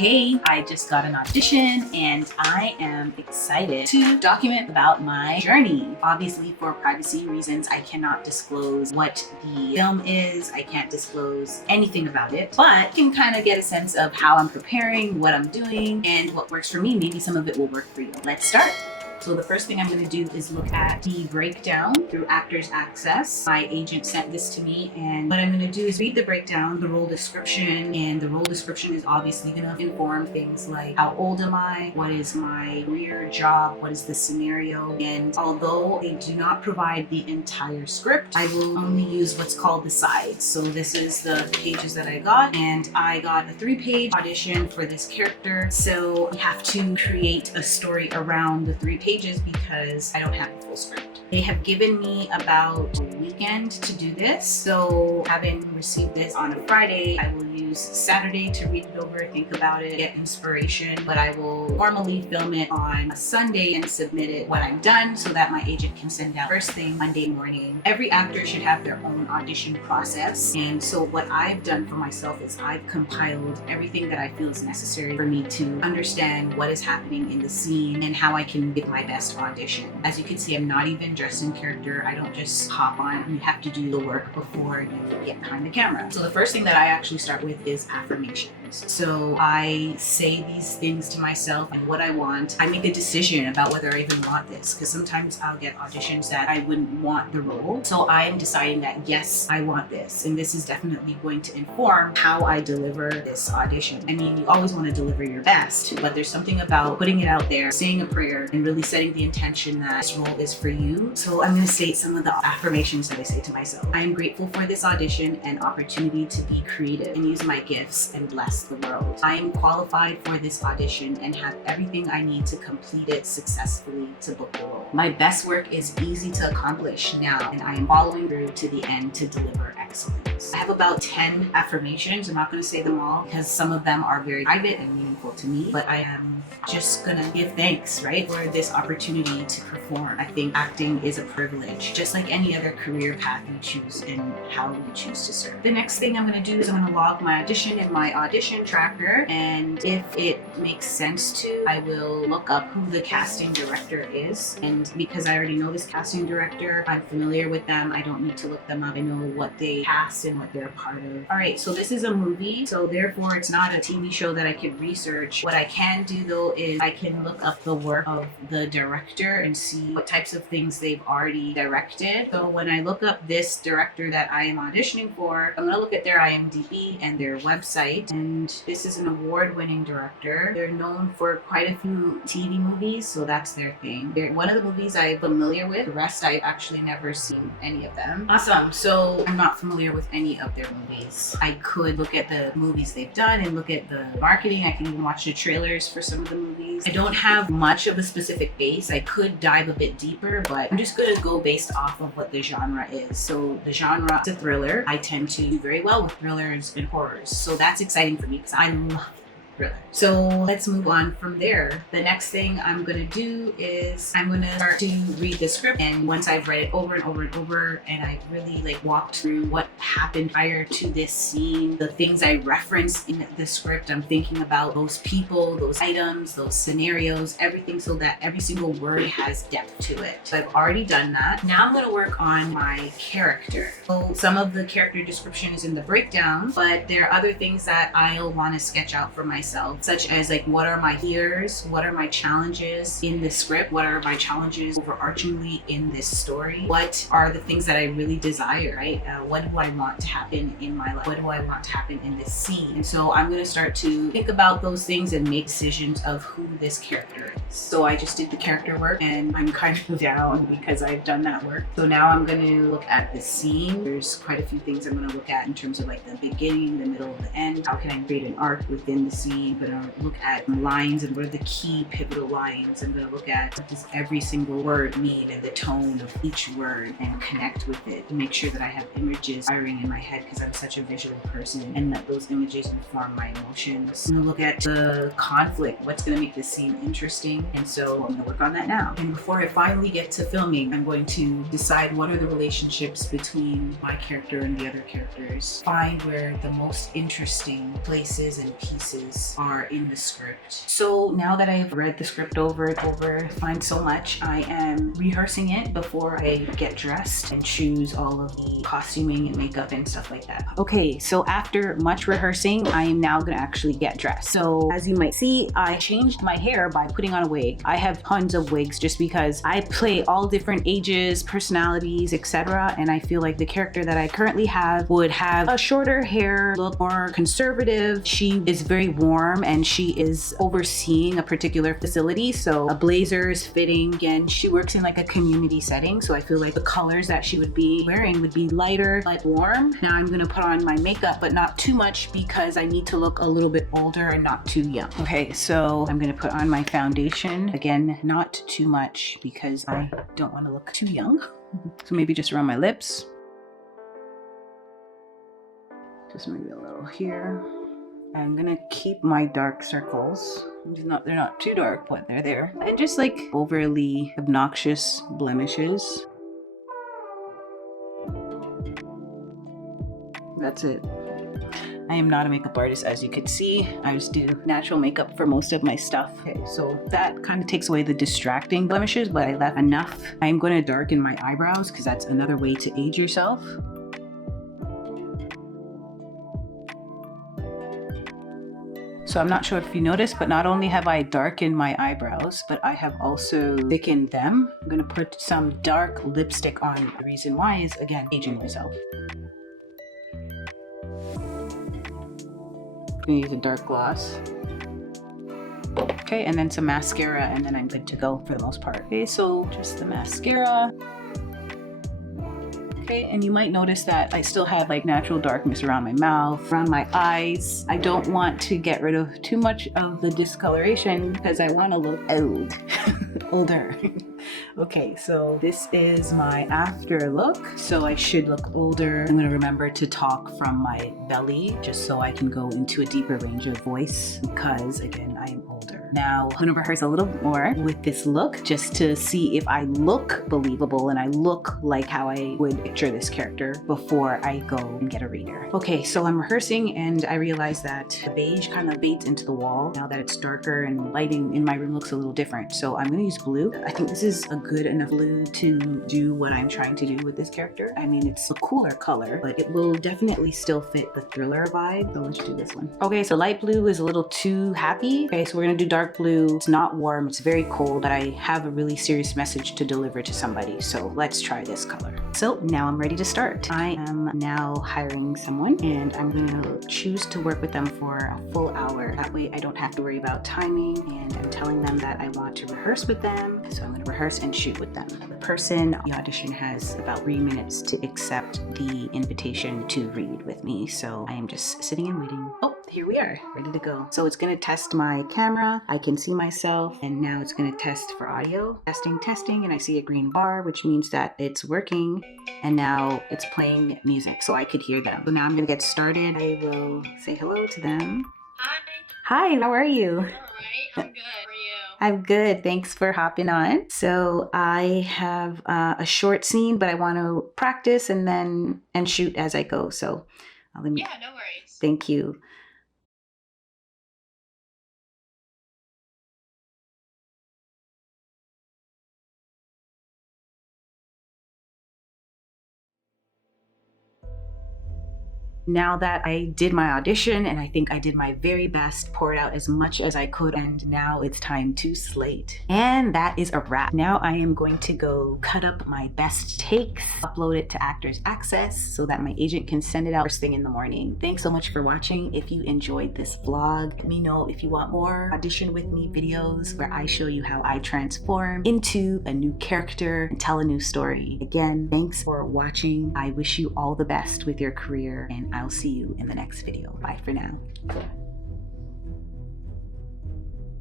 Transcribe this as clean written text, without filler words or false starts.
Hey, I just got an audition and I am excited to document about my journey. Obviously, for privacy reasons, I cannot disclose what the film is. I can't disclose anything about it, but you can kind of get a sense of how I'm preparing, what I'm doing, and what works for me. Maybe some of it will work for you. Let's start. So the first thing I'm going to do is look at the breakdown through Actors Access. My agent sent this to me, and what I'm going to do is read the breakdown, the role description, and the role description is obviously going to inform things like how old am I, what is my career, job, what is the scenario, and although they do not provide the entire script, I will only use what's called the sides. So this is the pages that I got, and I got a 3-page audition for this character. So you have to create a story around the 3 pages because I don't have the full script. They have given me about a weekend to do this. So having received this on a Friday, I will use Saturday to read it over, think about it, get inspiration, but I will normally film it on a Sunday and submit it when I'm done so that my agent can send out first thing Monday morning. Every actor should have their own audition process. And so what I've done for myself is I've compiled everything that I feel is necessary for me to understand what is happening in the scene and how I can give my best audition. As you can see, I'm not even dressed in character. I don't just hop on. You have to do the work before you get behind the camera. So the first thing that I actually start with is affirmations. So I say these things to myself and what I want. I make a decision about whether I even want this, because sometimes I'll get auditions that I wouldn't want the role. So I am deciding that yes, I want this, and this is definitely going to inform how I deliver this audition. I mean, you always want to deliver your best, but there's something about putting it out there, saying a prayer, and really setting the intention that this role is for you. So I'm going to state some of the affirmations that I say to myself. I am grateful for this audition and opportunity to be creative and use my gifts and bless the world. I am qualified for this audition and have everything I need to complete it successfully to book the role. My best work is easy to accomplish now, and I am following through to the end to deliver excellence. I have about 10 affirmations. I'm not going to say them all because some of them are very private and meaningful to me, but I am just gonna give thanks, right, for this opportunity to perform. I think acting is a privilege, just like any other career path you choose and how you choose to serve. The next thing I'm gonna do is I'm gonna log my audition in my audition tracker, and if it makes sense to, I will look up who the casting director is. And because I already know this casting director, I'm familiar with them, I don't need to look them up. I know what they cast and what they're a part of. All right, so this is a movie, so therefore it's not a TV show that I could research. What I can do though is I can look up the work of the director and see what types of things they've already directed. So when I look up this director that I am auditioning for, I'm gonna look at their IMDB and their website. And this is an award-winning director. They're known for quite a few TV movies, so that's their thing. One of the movies I'm familiar with, the rest I've actually never seen any of them. Awesome, so I'm not familiar with any of their movies. I could look at the movies they've done and look at the marketing. I can even watch the trailers for some of the movies. I don't have much of a specific base. I could dive a bit deeper, but I'm just going to go based off of what the genre is. So the genre is a thriller. I tend to do very well with thrillers and horrors. So that's exciting for me because I love thriller. So let's move on from there. The next thing I'm gonna do is I'm gonna start to read the script, and once I've read it over and over and over and I've really walked through what happened prior to this scene, the things I reference in the script, I'm thinking about those people, those items, those scenarios, everything, so that every single word has depth to it. So I've already done that. Now I'm gonna work on my character. So some of the character description is in the breakdown, but there are other things that I'll want to sketch out for myself, such as what are my fears, what are my challenges in the script, what are my challenges overarchingly in this story, what are the things that I really desire, right? What do I want to happen in my life? What do I want to happen in this scene? And so I'm going to start to think about those things and make decisions of who this character is. So I just did the character work and I'm kind of down because I've done that work. So now I'm going to look at the scene. There's quite a few things I'm going to look at in terms of the beginning, the middle, the end. How can I create an arc within the scene? I'm going to look at lines and what are the key pivotal lines. I'm going to look at what does every single word mean and the tone of each word and connect with it to make sure that I have images firing in my head because I'm such a visual person, and that those images inform my emotions. I'm going to look at the conflict, what's going to make this scene interesting, and so I'm going to work on that now. And before I finally get to filming, I'm going to decide what are the relationships between my character and the other characters, find where the most interesting places and pieces things are in the script. So now that I've read the script over and over, find so much, I am rehearsing it before I get dressed and choose all of the costuming and makeup and stuff like that. Okay, so after much rehearsing, I am now gonna actually get dressed. So as you might see, I changed my hair by putting on a wig. I have tons of wigs just because I play all different ages, personalities, etc. And I feel like the character that I currently have would have a shorter hair, look more conservative. She is very warm and she is overseeing a particular facility. So a blazer is fitting. Again, she works in like a community setting. So I feel like the colors that she would be wearing would be lighter, but warm. Now I'm gonna put on my makeup, but not too much because I need to look a little bit older and not too young. Okay, so I'm gonna put on my foundation. Again, not too much because I don't want to look too young. So maybe just around my lips. Just maybe a little here. I'm gonna keep my dark circles. They're not too dark, but they're there. And just like overly obnoxious blemishes. That's it. I am not a makeup artist, as you could see. I just do natural makeup for most of my stuff. Okay, so that kind of takes away the distracting blemishes, but I left enough. I'm going to darken my eyebrows because that's another way to age yourself. So I'm not sure if you noticed, but not only have I darkened my eyebrows, but I have also thickened them. I'm going to put some dark lipstick on. The reason why is, again, aging myself. I'm gonna use a dark gloss. Okay, and then some mascara, and then I'm good to go for the most part. Okay, so just the mascara. Okay, and you might notice that I still have like natural darkness around my mouth, around my eyes. I don't want to get rid of too much of the discoloration because I want to look old, older. Okay, so this is my after look. So I should look older. I'm gonna remember to talk from my belly just so I can go into a deeper range of voice because again, I am older. Now, I'm gonna rehearse a little more with this look just to see if I look believable and I look like how I would picture this character before I go and get a reader. Okay, so I'm rehearsing and I realized that the beige kind of fades into the wall now that it's darker and lighting in my room looks a little different. So I'm gonna use blue. I think this is a good enough blue to do what I'm trying to do with this character. I mean, it's a cooler color, but it will definitely still fit the thriller vibe. So let's do this one. Okay, so light blue is a little too happy. Okay, so we're gonna do dark blue. It's not warm, it's very cold, but I have a really serious message to deliver to somebody. So let's try this color. So now I'm ready to start. I am now hiring someone and I'm gonna choose to work with them for a full hour. That way I don't have to worry about timing and I'm telling them that I want to rehearse with them. So I'm gonna rehearse and shoot with them. The person on the audition has about 3 minutes to accept the invitation to read with me. So I am just sitting and waiting. Oh, here we are, ready to go. So it's gonna test my camera. I can see myself and now it's gonna test for audio. Testing, and I see a green bar, which means that it's working. And now it's playing music so I could hear them. So now I'm gonna get started. I will say hello to them. Hi, how are you? All right, I'm good. How are you? I'm good. Thanks for hopping on. So I have a short scene, but I want to practice and shoot as I go. So let me. Yeah, no worries. Thank you. Now that I did my audition and I think I did my very best, poured out as much as I could, and now it's time to slate. And that is a wrap. Now I am going to go cut up my best takes, upload it to Actors Access so that my agent can send it out first thing in the morning. Thanks so much for watching. If you enjoyed this vlog, let me know if you want more audition with me videos where I show you how I transform into a new character and tell a new story. Again, thanks for watching. I wish you all the best with your career and I'll see you in the next video. Bye for now.